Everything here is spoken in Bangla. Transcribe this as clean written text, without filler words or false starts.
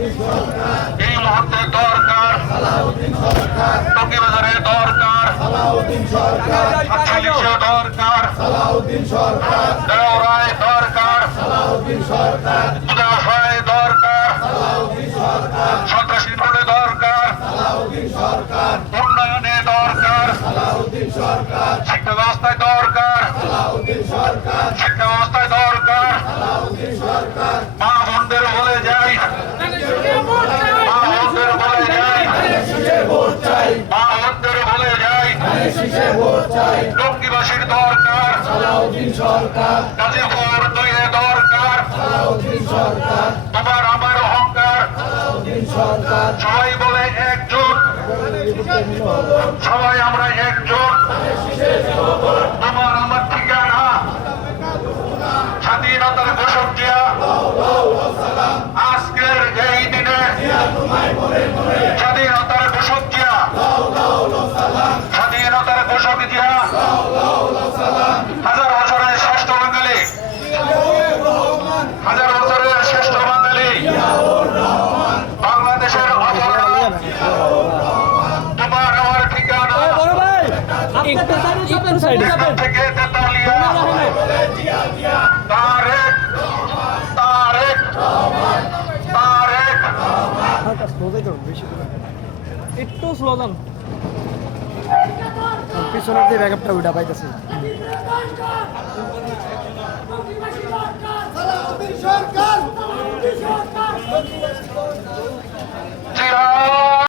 এই মুহূর্তে দরকার টঙ্গীবাজারে দরকার, সাতচল্লিশে দরকার, দেওরায় দরকার, মুদাফায় দরকার, সন্ত্রাসী রোডে দরকার, উন্নয়নে দরকার, শিক্ষা ব্যবস্থায় দরকার, শিক্ষা ব্যবস্থায় দরকার। মা বোনদের বলে যাই, মা বোনদের বলে যাই, মা বোনদের বলে যাই, টঙ্গীবাসীর দরকার, গাজীপুর দুইয়ে দরকার, তোমার আমার অহংকার, সবাই বলে একজোট, সবাই আমরা একজোট, তোমার আমার ঠিকানা স্বাধীনতার ঘোষক জিয়া। আজকের এই দিনে স্বাধীনতার ঘোষক জিয়া, স্বাধীনতার ঘোষক জিয়া, হাজার বছরের শ্রেষ্ঠ বাঙালি, হাজার বছরের শ্রেষ্ঠ বাঙালি, বাংলাদেশের অপরাধ, তোমার আমার ঠিকানা থেকে তেতালিয়া, তারেক তারেক তারেক। একটু স্লোগান পিছনের যে ব্যাকআপটা ওইটা পাইতেছে। সরকার